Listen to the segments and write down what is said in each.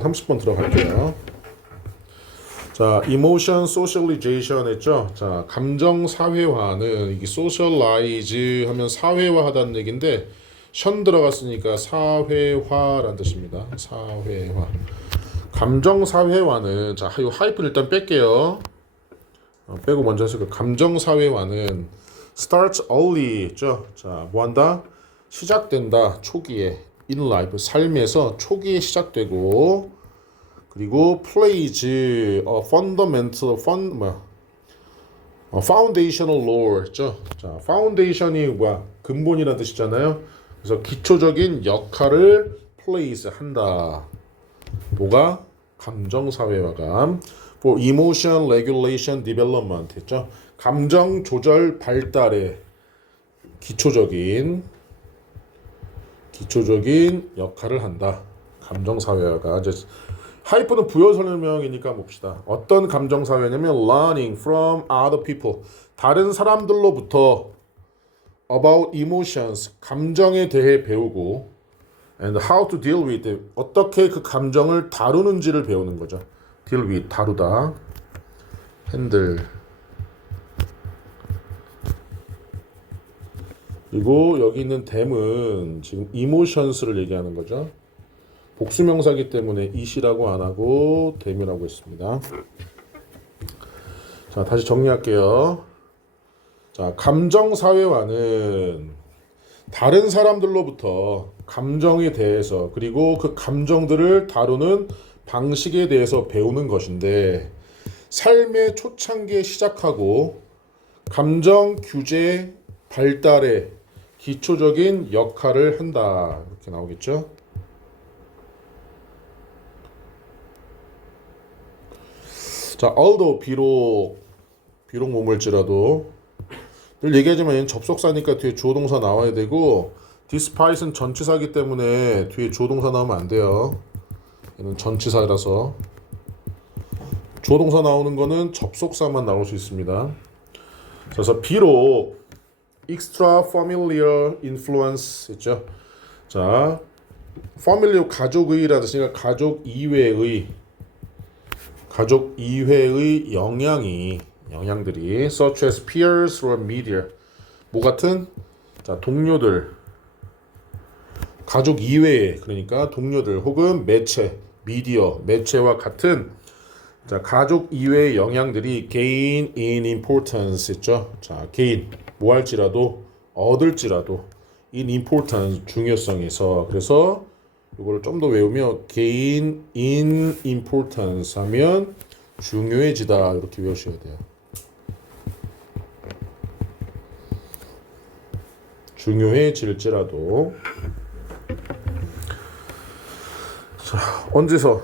30번 들어갈게요. 자, emotion socialization 했죠. 자, 감정 사회화는 이게 socialize 하면 사회화하다는 얘기인데 션 들어갔으니까 사회화라는 뜻입니다. 사회화. 감정 사회화는 자, 이 하이픈 일단 뺄게요. 빼고 먼저 하실 거예요. 감정 사회화는 starts early 했죠. 자, 뭐 한다? 시작된다. 초기에 in life 삶에서 초기에 시작되고 그리고 plays a fundamental foundational role죠. 자, foundation이 뭐야? 근본이라는 뜻이잖아요. 그래서 기초적인 역할을 plays 한다. 뭐가? 감정 사회화가 for emotion regulation development 했죠. 감정 조절 발달에 기초적인 역할을 한다. 감정 사회화가 이제 하이퍼는 부여 설명이니까 봅시다. 어떤 감정 사회냐면 learning from other people. 다른 사람들로부터 about emotions. 감정에 대해 배우고 and how to deal with it. 어떻게 그 감정을 다루는지를 배우는 거죠. deal with 다루다. handle. 그리고 여기 있는 them은 지금 emotions를 얘기하는 거죠. 복수명사기 때문에 it이라고 안 하고 them이라고 했습니다. 자, 다시 정리할게요. 자, 감정 사회화는 다른 사람들로부터 감정에 대해서 그리고 그 감정들을 다루는 방식에 대해서 배우는 것인데 삶의 초창기에 시작하고 감정 규제 발달에 기초적인 역할을 한다. 이렇게 나오겠죠? 자, although 비록 뭐물지라도 늘 얘기하지만 얘는 접속사니까 뒤에 주어동사 나와야 되고 despite는 전치사기 때문에 뒤에 주어동사 나오면 안 돼요. 얘는 전치사라서 주어동사 나오는 거는 접속사만 나올 수 있습니다. 그래서 비록 extra familiar influence 있죠. 자, familiar 가족의라는 뜻이니까 가족 이외의 영향들이 such as peers or media 뭐 같은 자, 동료들 가족 이외에 그러니까 동료들 혹은 매체와 같은 자, 가족 이외의 영향들이 gain in importance 있죠. 자, gain 뭐 할지라도 얻을지라도 in importance 중요성에서 그래서 이거를 좀 더 외우면 gain in importance 하면 중요해지다 이렇게 외우셔야 돼요. 중요해질지라도 자, 언제서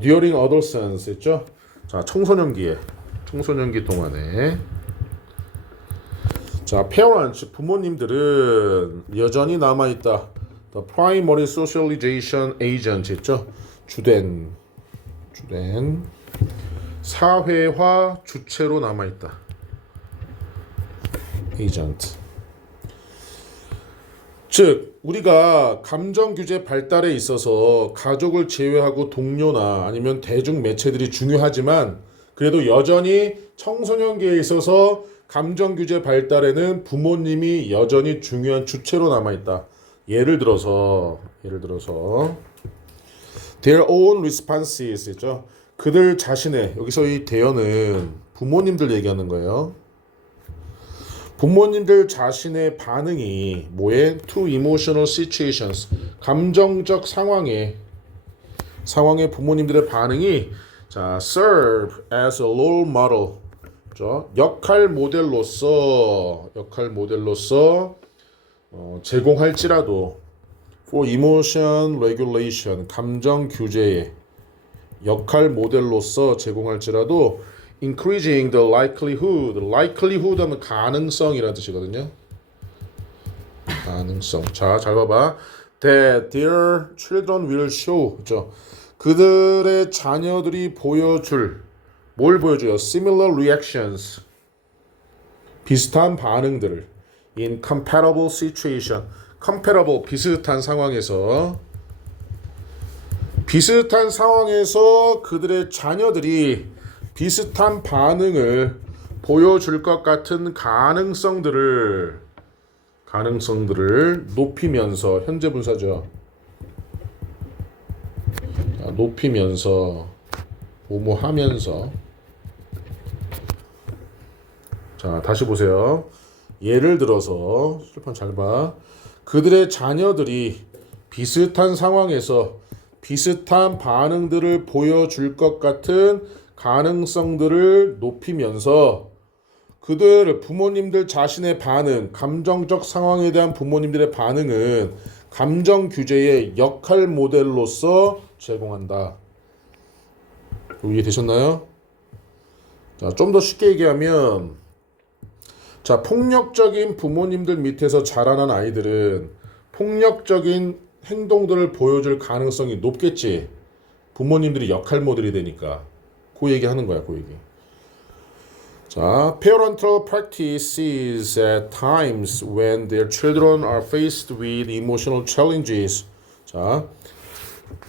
during adolescence 했죠? 자, 청소년기 동안에 자, parents 부모님들은 여전히 남아 있다. The primary socialization agent 했죠? 주된 사회화 주체로 남아 있다. agent. 즉 우리가 감정 규제 발달에 있어서 가족을 제외하고 동료나 아니면 대중 매체들이 중요하지만 그래도 여전히 청소년기에 있어서 감정 규제 발달에는 부모님이 여전히 중요한 주체로 남아 있다. 예를 들어서 their own responses 있죠. 그들 자신의 여기서 이 대어는 부모님들 얘기하는 거예요. 부모님들 자신의 반응이 뭐에 to emotional situations 감정적 상황에 부모님들의 반응이 자 serve as a role model 그렇죠? 역할 모델로서 제공할지라도 for emotion regulation 감정 규제에 역할 모델로서 제공할지라도 increasing the likelihood 하면 가능성이라는 뜻이거든요. 가능성. 자, 잘 봐봐. That their children will show. 그렇죠? 그들의 자녀들이 뭘 보여줘요? Similar reactions. 비슷한 반응들을 in comparable situation. comparable 비슷한 상황에서 비슷한 상황에서 그들의 자녀들이 비슷한 반응을 보여줄 것 같은 가능성들을 높이면서 현재 분사죠. 자, 높이면서 뭐뭐 하면서. 자, 다시 보세요. 예를 들어서 실판 잘 봐. 그들의 자녀들이 비슷한 상황에서 비슷한 반응들을 보여줄 것 같은 가능성들을 높이면서 그들 부모님들 자신의 반응, 감정적 상황에 대한 부모님들의 반응은 감정 규제의 역할 모델로서 제공한다. 이해되셨나요? 자, 좀 더 쉽게 얘기하면, 자, 폭력적인 부모님들 밑에서 자라난 아이들은 폭력적인 행동들을 보여줄 가능성이 높겠지. 부모님들이 역할 모델이 되니까. 그 얘기 하는 거야, 그 얘기. 자, parental practices at times when their children are faced with emotional challenges. 자,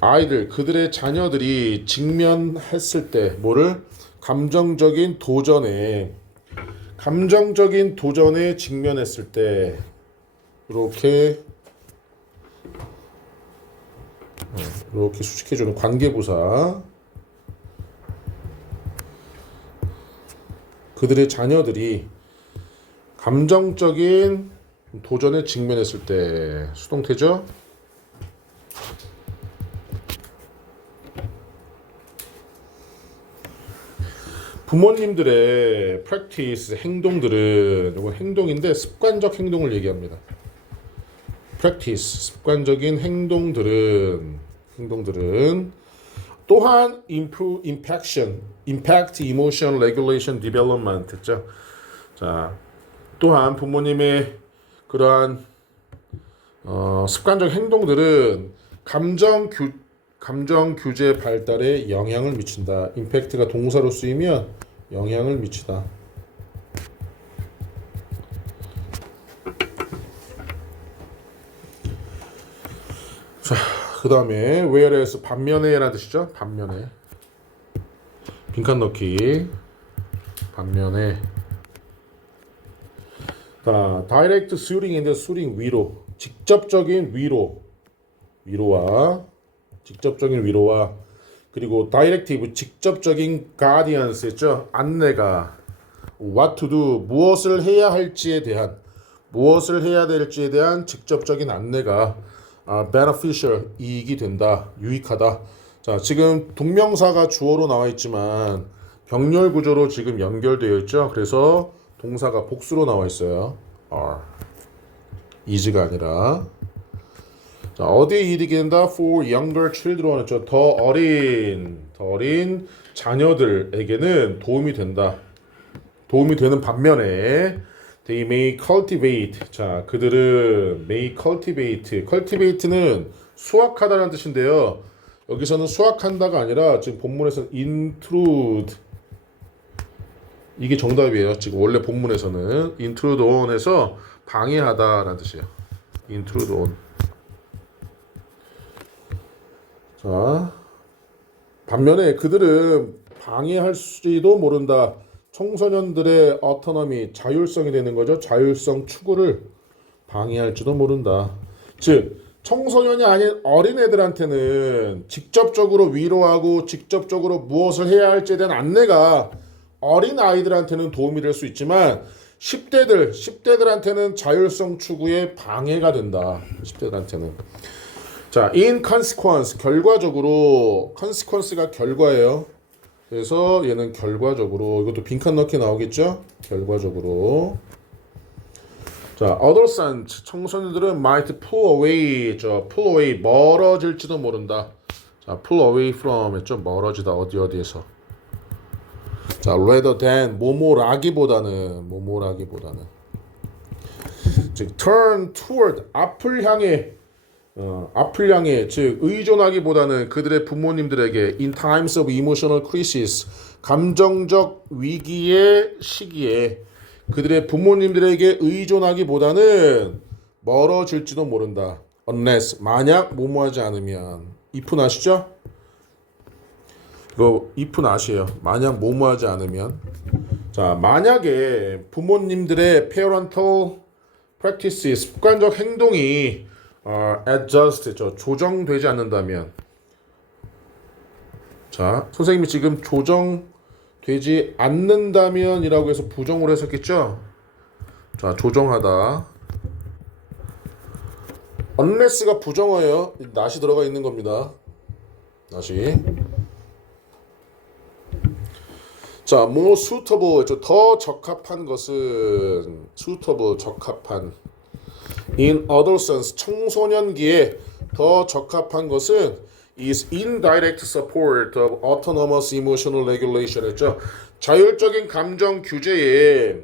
아이들, 그들의 자녀들이 직면했을 때, 뭐를? 감정적인 도전에 직면했을 때, 이렇게 수식해주는 관계부사. 그들의 자녀들이 감정적인 도전에 직면했을 때 수동태죠. 부모님들의 practice 행동들은 이건 행동인데 습관적 행동을 얘기합니다. practice 습관적인 행동들은 또한 impact emotion regulation development 했죠. 자, 또한 부모님의 그러한 습관적 행동들은 감정 규제 발달에 영향을 미친다. impact가 동사로 쓰이면 영향을 미치다. 자, 그 다음에 whereas 반면에라는 뜻이죠. 반면에 빈칸 넣기. 반면에 자, direct suiting and suiting 위로 직접적인 위로와 그리고 directive 직접적인 guidance 했죠. 안내가 what to do 무엇을 해야 될지에 대한 직접적인 안내가 beneficial 이익이 된다. 유익하다. 자, 지금 동명사가 주어로 나와 있지만 병렬 구조로 지금 연결되어 있죠. 그래서 동사가 복수로 나와 있어요. are. is가 아니라. 자, 어디에 이익이 된다? For younger children 했죠. 더 어린 자녀들에게는 도움이 된다. 도움이 되는 반면에 they may cultivate. 자, 그들은 may cultivate. cultivate는 수확하다라는 뜻인데요. 여기서는 수확한다가 아니라 지금 본문에서는 intrude. 이게 정답이에요. 지금 원래 본문에서는 intrude on에서 방해하다라는 뜻이에요. intrude on. 자, 반면에 그들은 방해할지도 모른다. 청소년들의 autonomy, 자율성이 되는 거죠. 자율성 추구를 방해할지도 모른다. 즉, 청소년이 아닌 어린애들한테는 직접적으로 위로하고 직접적으로 무엇을 해야 할지에 대한 안내가 어린 아이들한테는 도움이 될 수 있지만 10대들한테는 자율성 추구에 방해가 된다. 10대들한테는. 자, in consequence, 결과적으로, consequence가 결과예요. 그래서 얘는 결과적으로, 이것도 빈칸 넣기 나오겠죠? 결과적으로. 자, adolescent, 청소년들은 might pull away, pull away, 멀어질지도 모른다. 자, pull away from 했죠? 멀어지다, 어디에서. 자, rather than, 뭐뭐라기보다는. 즉, turn toward, 앞을 향해 즉 의존하기보다는 그들의 부모님들에게 in times of emotional crisis 감정적 위기의 시기에 그들의 부모님들에게 의존하기보다는 멀어질지도 모른다. unless 만약 뭐뭐하지 않으면 if는 아시죠? 이거 if not이에요. 만약 뭐뭐하지 않으면. 자, 만약에 부모님들의 parental practices 습관적 행동이 adjust 조정되지 않는다면, 자, 선생님이 지금 조정되지 않는다면이라고 해서 부정으로 했었겠죠? 자, 조정하다. unless가 부정어예요. not이 들어가 있는 겁니다. not이. 자, more suitable, 더 적합한 것은 suitable, 적합한. in adolescence, 청소년기에 더 적합한 것은 is indirect support of autonomous emotional regulation 했죠. 자율적인 감정 규제에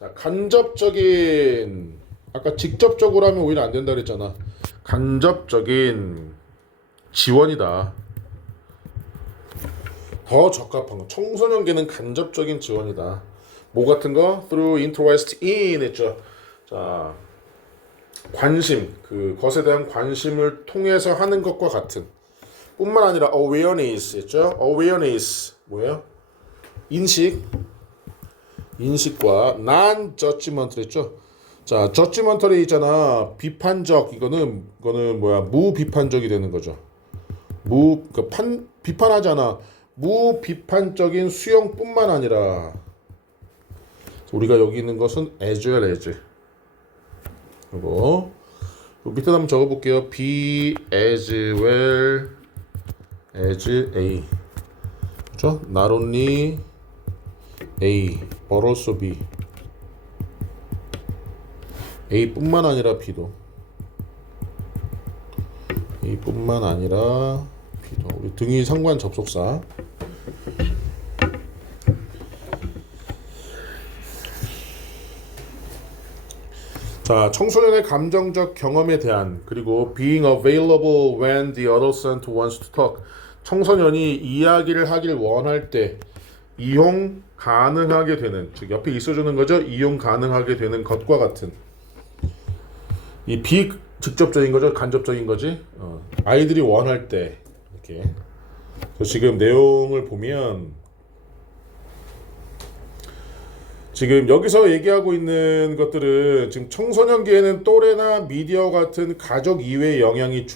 자, 간접적인 아까 직접적으로 하면 오히려 안 된다 그랬잖아. 간접적인 지원이다. 더 적합한 거. 청소년기는 간접적인 지원이다. 뭐 같은 거? through interest in 했죠. 자, 관심, 그것에 대한 관심을 통해서 하는 것과 같은. 뿐만 아니라 awareness 했죠. awareness 뭐예요? 인식과 non-judgmental 했죠. 자, judgmental이 있잖아. 비판적. 이거는 뭐야? 무비판적이 되는 거죠. 비판하잖아. 무비판적인 수용뿐만 아니라 우리가 여기 있는 것은 as well as. 그리고 밑에 한번 적어볼게요. be as well as A. 그렇죠? Not only A, but also B. A뿐만 아니라 B도. A뿐만 아니라 B도. 우리 등위 상관 접속사. 자, 청소년의 감정적 경험에 대한 그리고 being available when the adolescent wants to talk. 청소년이 이야기를 하길 원할 때 이용 가능하게 되는, 즉 옆에 있어주는 거죠. 이용 가능하게 되는 것과 같은. 이 비직접적인 거죠. 간접적인 거지. 아이들이 원할 때 이렇게. 그래서 지금 내용을 보면 지금 여기서 얘기하고 있는 것들은 지금 청소년기에는 또래나 미디어 같은 가족 이외의 영향이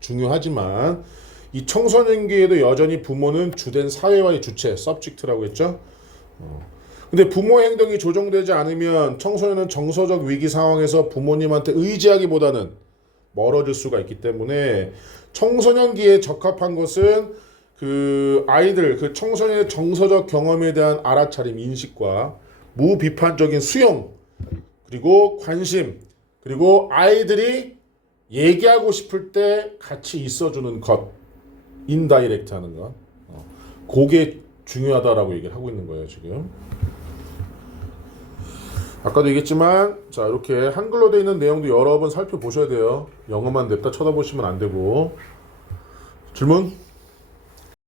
중요하지만 이 청소년기에도 여전히 부모는 주된 사회와의 주체, subject라고 했죠. 근데 부모의 행동이 조정되지 않으면 청소년은 정서적 위기 상황에서 부모님한테 의지하기보다는 멀어질 수가 있기 때문에 청소년기에 적합한 것은 아이들, 청소년의 정서적 경험에 대한 알아차림, 인식과 무비판적인 수용, 그리고 관심, 그리고 아이들이 얘기하고 싶을 때 같이 있어주는 것, 인다이렉트 하는 것. 그게 중요하다라고 얘기를 하고 있는 거예요, 지금. 아까도 얘기했지만, 자, 이렇게 한글로 되어 있는 내용도 여러 번 살펴보셔야 돼요. 영어만 냅다 쳐다보시면 안 되고. 질문?